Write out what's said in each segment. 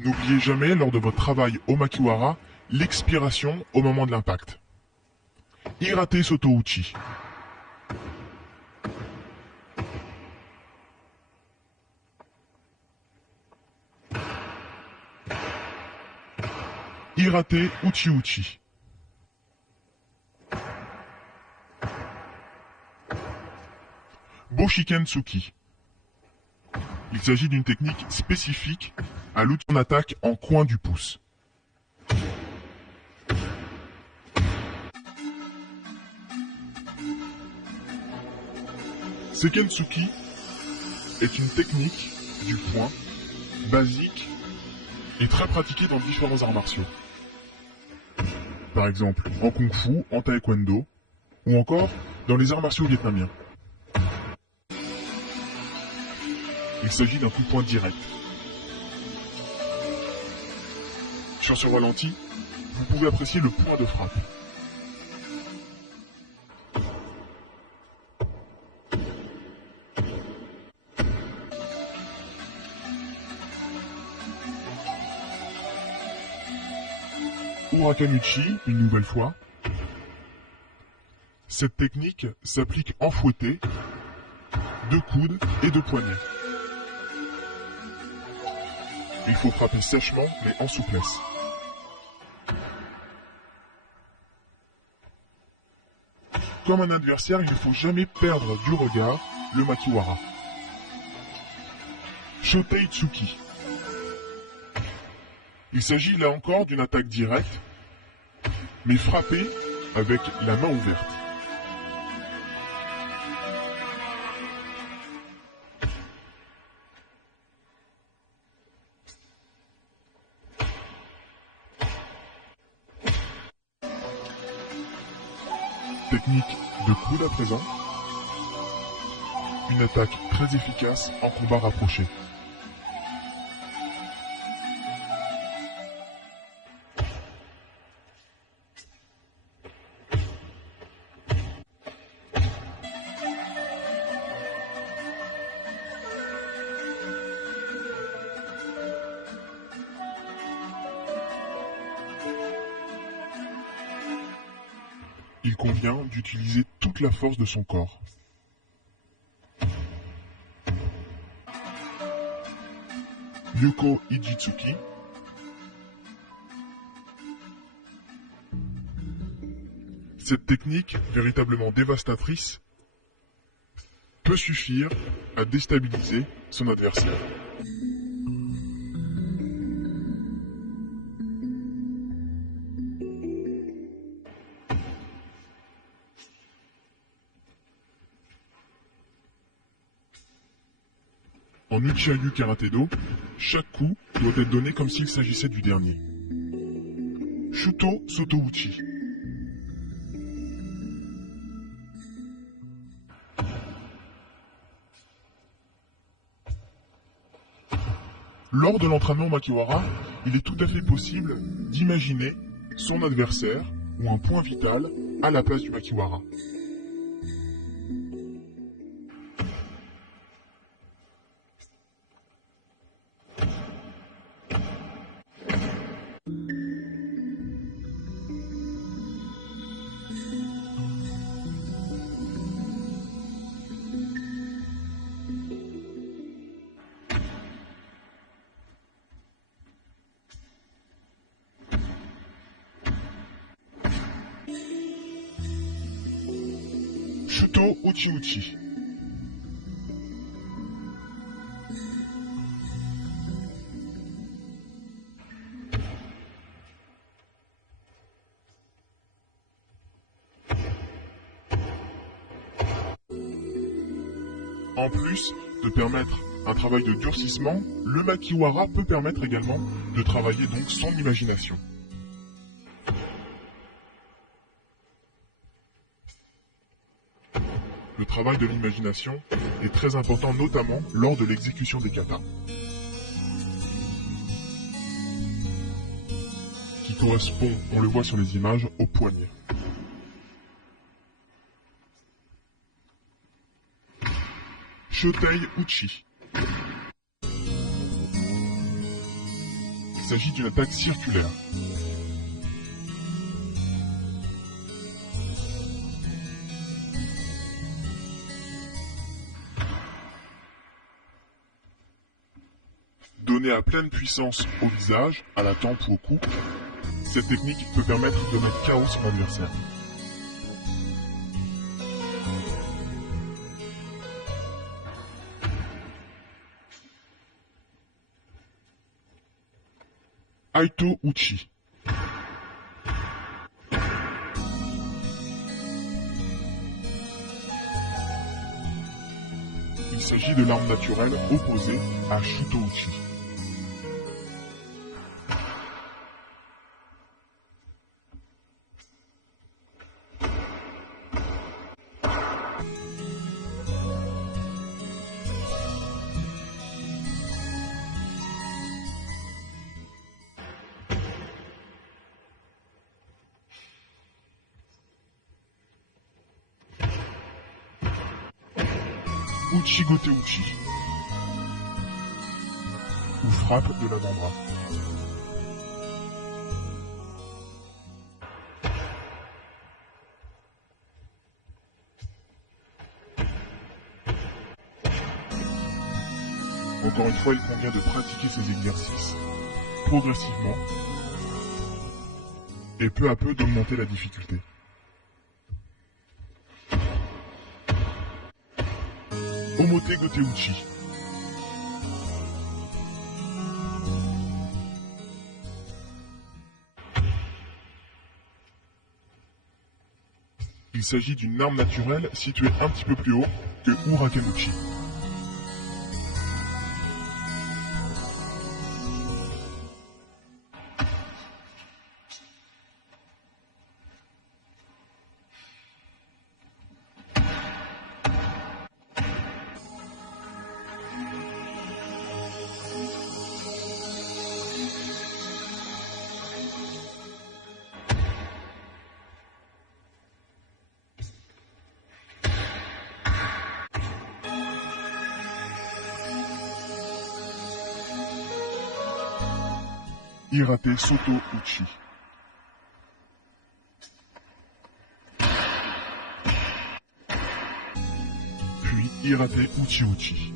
N'oubliez jamais lors de votre travail au makiwara l'expiration au moment de l'impact. Hirate Sotouchi. Hirate Uchi Uchi. Boshiken Tsuki. Il s'agit d'une technique spécifique à l'outil en attaque en coin du pouce. Sekentsuki est une technique du poing basique et très pratiquée dans différents arts martiaux. Par exemple en kung-fu, en taekwondo ou encore dans les arts martiaux vietnamiens. Il s'agit d'un coup de poing direct. Sur ce ralenti, vous pouvez apprécier le point de frappe. Urakanuchi, une nouvelle fois. Cette technique s'applique en fouetté, de coude et de poignet. Il faut frapper sèchement mais en souplesse. Comme un adversaire, il ne faut jamais perdre du regard le makiwara. Shotei Tsuki. Il s'agit là encore d'une attaque directe, mais frappée avec la main ouverte. Technique de coude à présent. Une attaque très efficace en combat rapproché. Il convient d'utiliser toute la force de son corps. Ryuko Ijitsuki. Cette technique, véritablement dévastatrice, peut suffire à déstabiliser son adversaire. En Uchihayu Karaté-Do, chaque coup doit être donné comme s'il s'agissait du dernier. Shuto Sotouchi. Lors de l'entraînement makiwara, il est tout à fait possible d'imaginer son adversaire ou un point vital à la place du makiwara. Shuto Uchi Uchi. En plus de permettre un travail de durcissement, le makiwara peut permettre également de travailler donc son imagination. Le travail de l'imagination est très important, notamment lors de l'exécution des katas, qui correspond, on le voit sur les images, au poignet. Shotei Uchi. Il s'agit d'une attaque circulaire. Donnée à pleine puissance au visage, à la tempe ou au cou, cette technique peut permettre de mettre KO son adversaire. Aito Uchi. Il s'agit de l'arme naturelle opposée à Shuto Uchi. Uchigote Uchi, ou frappe de l'avant-bras. Encore une fois, il convient de pratiquer ces exercices progressivement et peu à peu d'augmenter la difficulté. Omote Gote Uchi. Il s'agit d'une arme naturelle située un petit peu plus haut que Uraken Uchi. Hirate Soto Uchi. Puis Hirate Uchi Uchi.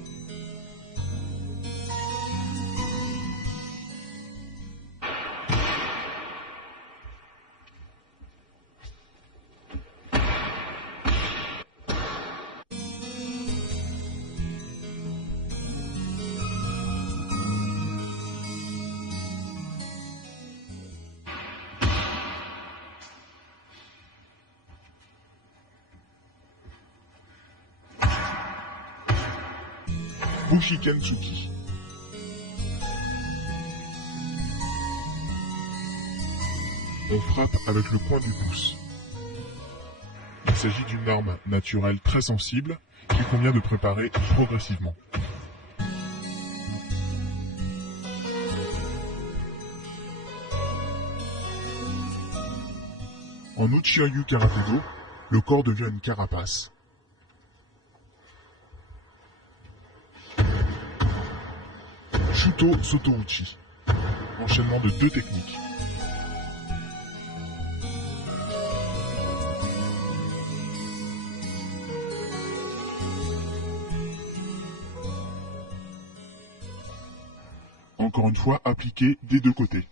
Bushiken Tsuki. On frappe avec le point du pouce. Il s'agit d'une arme naturelle très sensible qu'il convient de préparer progressivement. En Uchi-Ryu Karate-Do, le corps devient une carapace. Shuto Soto Uchi. Enchaînement de deux techniques. Encore une fois, appliqué des deux côtés.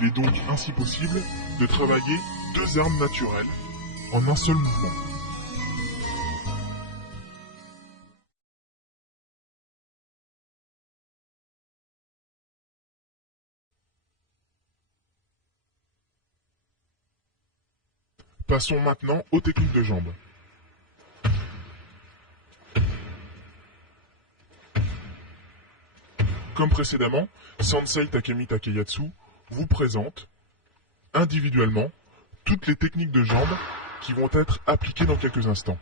Il est donc ainsi possible de travailler deux armes naturelles en un seul mouvement. Passons maintenant aux techniques de jambes. Comme précédemment, Sensei Takemi Takeyatsu vous présente individuellement toutes les techniques de jambes qui vont être appliquées dans quelques instants.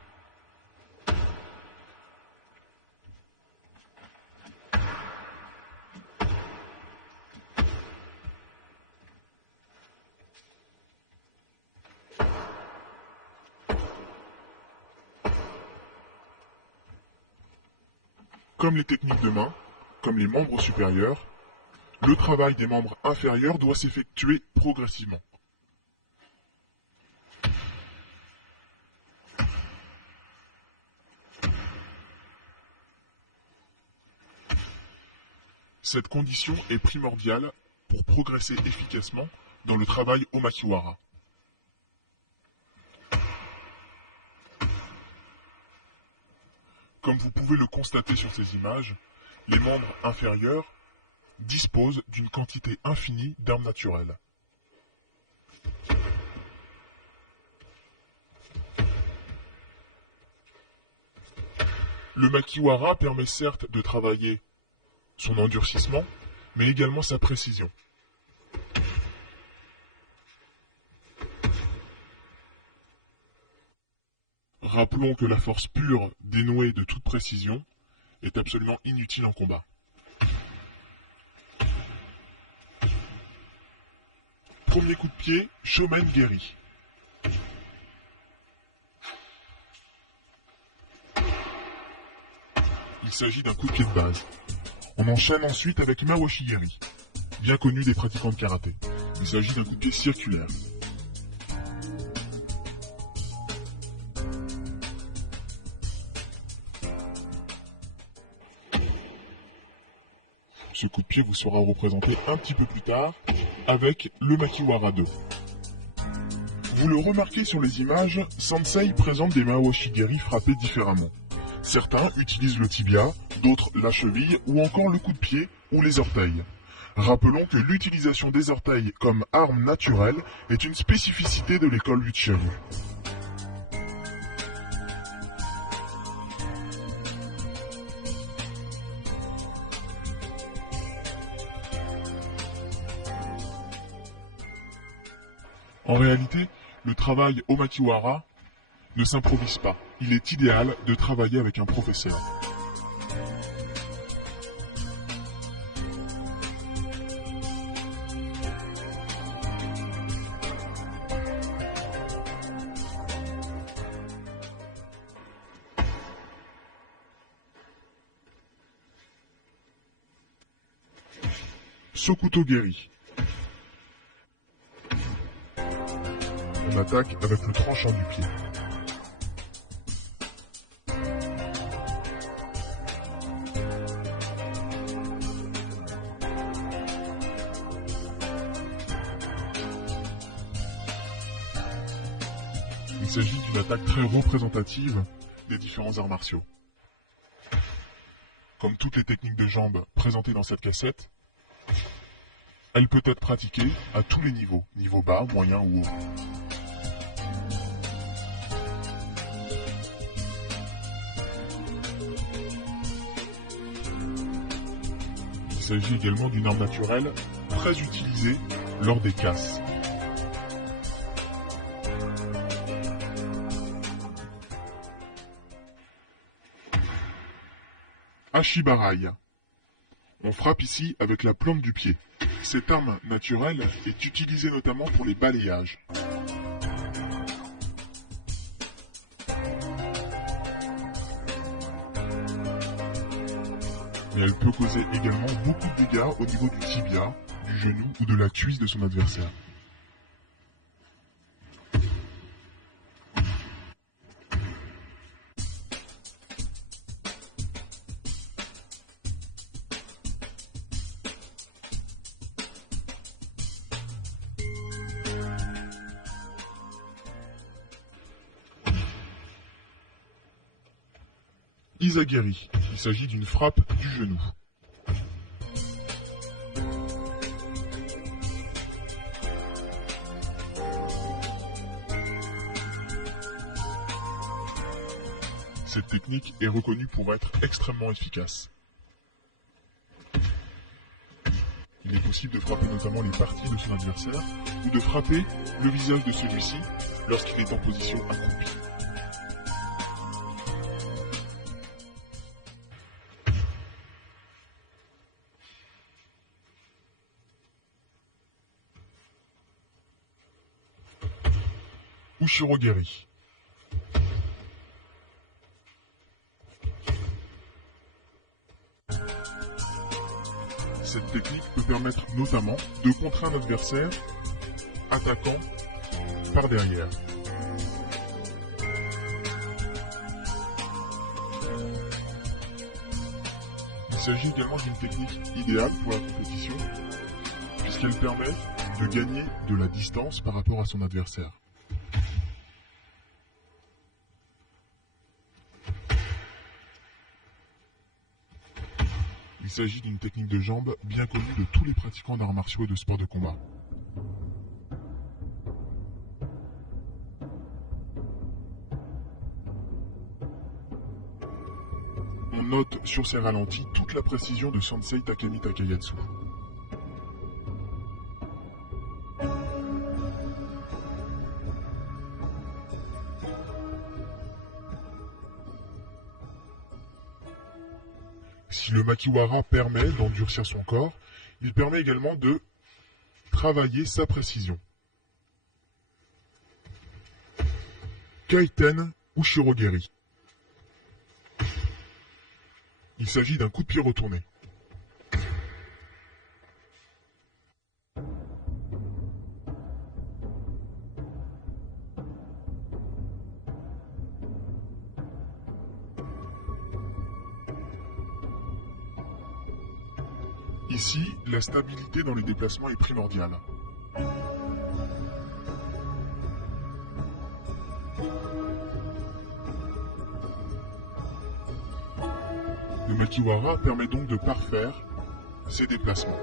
Comme les techniques de main, comme les membres supérieurs, le travail des membres inférieurs doit s'effectuer progressivement. Cette condition est primordiale pour progresser efficacement dans le travail au makiwara. Comme vous pouvez le constater sur ces images, les membres inférieurs disposent d'une quantité infinie d'armes naturelles. Le makiwara permet certes de travailler son endurcissement, mais également sa précision. Rappelons que la force pure, dénuée de toute précision, est absolument inutile en combat. Premier coup de pied, Shomen Geri. Il s'agit d'un coup de pied de base. On enchaîne ensuite avec Mawashi Geri, bien connu des pratiquants de karaté. Il s'agit d'un coup de pied circulaire. Ce coup de pied vous sera représenté un petit peu plus tard avec le Makiwara 2. Vous le remarquez sur les images, Sensei présente des Mawashi Geri frappés différemment. Certains utilisent le tibia, d'autres la cheville ou encore le coup de pied ou les orteils. Rappelons que l'utilisation des orteils comme arme naturelle est une spécificité de l'école Uchiha. En réalité, le travail au makiwara ne s'improvise pas. Il est idéal de travailler avec un professeur. Sokuto Geri. On attaque avec le tranchant du pied. Il s'agit d'une attaque très représentative des différents arts martiaux. Comme toutes les techniques de jambes présentées dans cette cassette, elle peut être pratiquée à tous les niveaux, niveau bas, moyen ou haut. Il s'agit également d'une arme naturelle très utilisée lors des casses. Ashibarai. On frappe ici avec la plante du pied. Cette arme naturelle est utilisée notamment pour les balayages. Mais elle peut causer également beaucoup de dégâts au niveau du tibia, du genou ou de la cuisse de son adversaire. Izagiri. Il s'agit d'une frappe du genou. Cette technique est reconnue pour être extrêmement efficace. Il est possible de frapper notamment les parties de son adversaire ou de frapper le visage de celui-ci lorsqu'il est en position accroupie. Ushirogeri. Cette technique peut permettre notamment de contrer un adversaire attaquant par derrière. Il s'agit également d'une technique idéale pour la compétition, puisqu'elle permet de gagner de la distance par rapport à son adversaire. Il s'agit d'une technique de jambe bien connue de tous les pratiquants d'arts martiaux et de sports de combat. On note sur ces ralentis toute la précision de Sensei Takemi Takayatsu. Si le makiwara permet d'endurcir son corps, il permet également de travailler sa précision. Kaiten ou Shirogeri. Il s'agit d'un coup de pied retourné. Ici, la stabilité dans les déplacements est primordiale. Le makiwara permet donc de parfaire ses déplacements.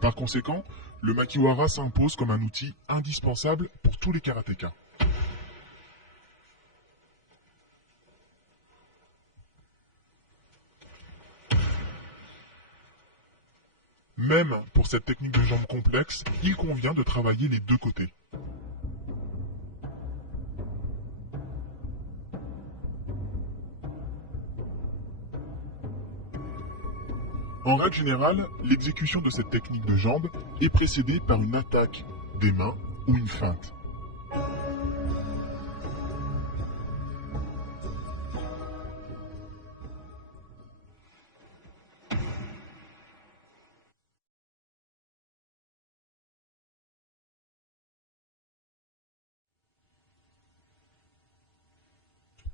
Par conséquent, le makiwara s'impose comme un outil indispensable pour tous les karatékas. Même pour cette technique de jambe complexe, il convient de travailler les deux côtés. En règle générale, l'exécution de cette technique de jambe est précédée par une attaque des mains ou une feinte.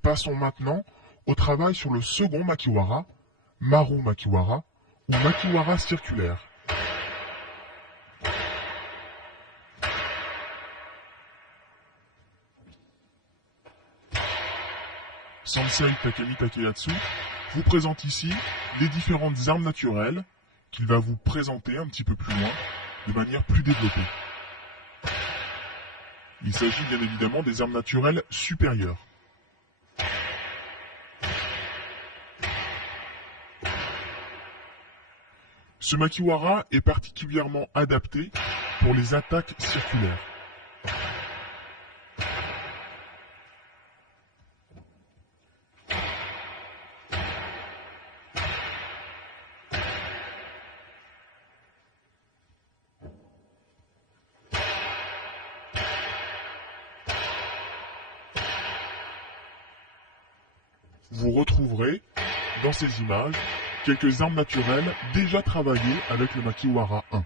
Passons maintenant au travail sur le second makiwara, Maru Makiwara, ou makiwara circulaire. Sensei Takemi Takayatsu vous présente ici les différentes armes naturelles qu'il va vous présenter un petit peu plus loin, de manière plus développée. Il s'agit bien évidemment des armes naturelles supérieures. Ce makiwara est particulièrement adapté pour les attaques circulaires. Vous retrouverez dans ces images quelques armes naturelles déjà travaillées avec le makiwara 1.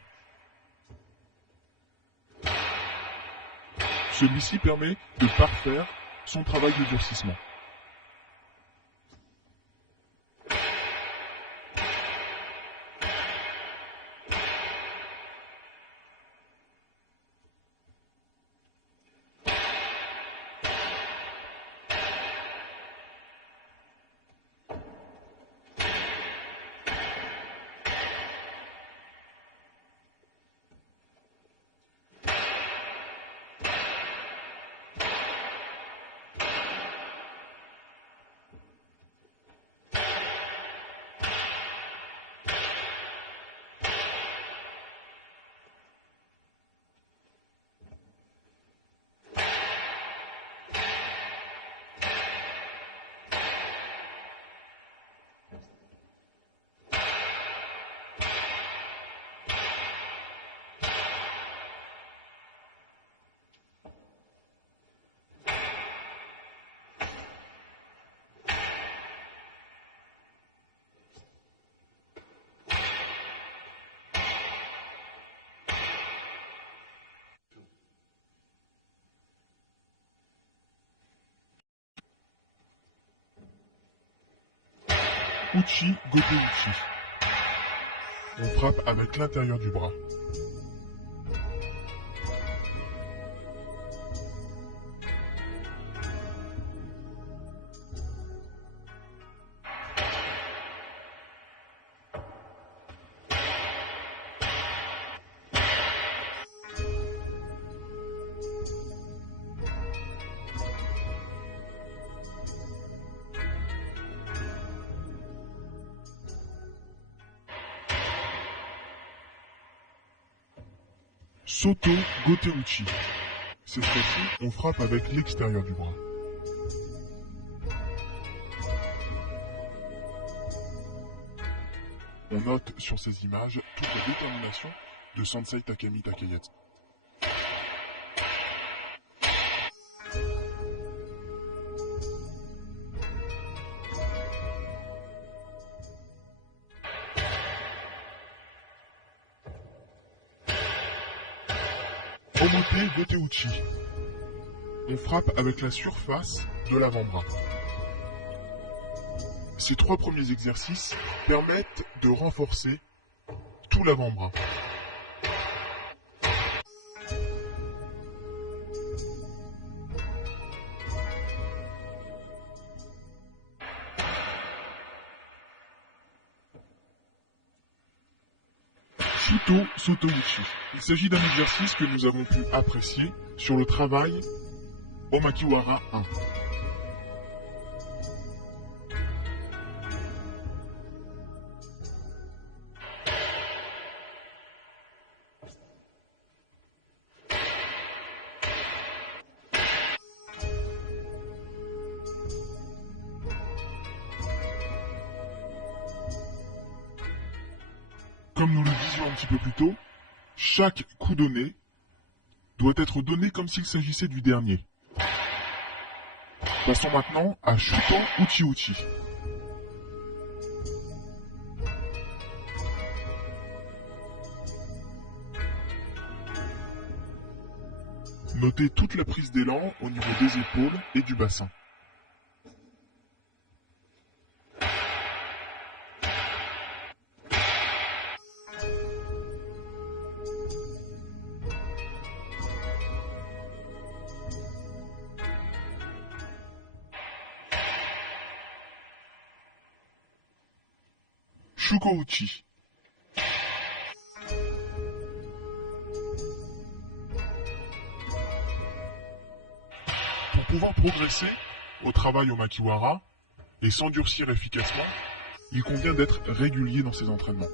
Celui-ci permet de parfaire son travail de durcissement. Uchi Gote Uchi. On frappe avec l'intérieur du bras. Soto Gote Uchi. Cette fois-ci, on frappe avec l'extérieur du bras. On note sur ces images toute la détermination de Sensei Takemi Takegetsu. Omote Gote Uchi. On frappe avec la surface de l'avant-bras. Ces trois premiers exercices permettent de renforcer tout l'avant-bras. Shuto Soto Uchi. Il s'agit d'un exercice que nous avons pu apprécier sur le travail Omakiwara 1. Comme nous le disions un petit peu plus tôt, chaque coup donné doit être donné comme s'il s'agissait du dernier. Passons maintenant à Shuto Uchi Uchi. Notez toute la prise d'élan au niveau des épaules et du bassin. Shuko Uchi. Pour pouvoir progresser au travail au Makiwara et s'endurcir efficacement, il convient d'être régulier dans ses entraînements.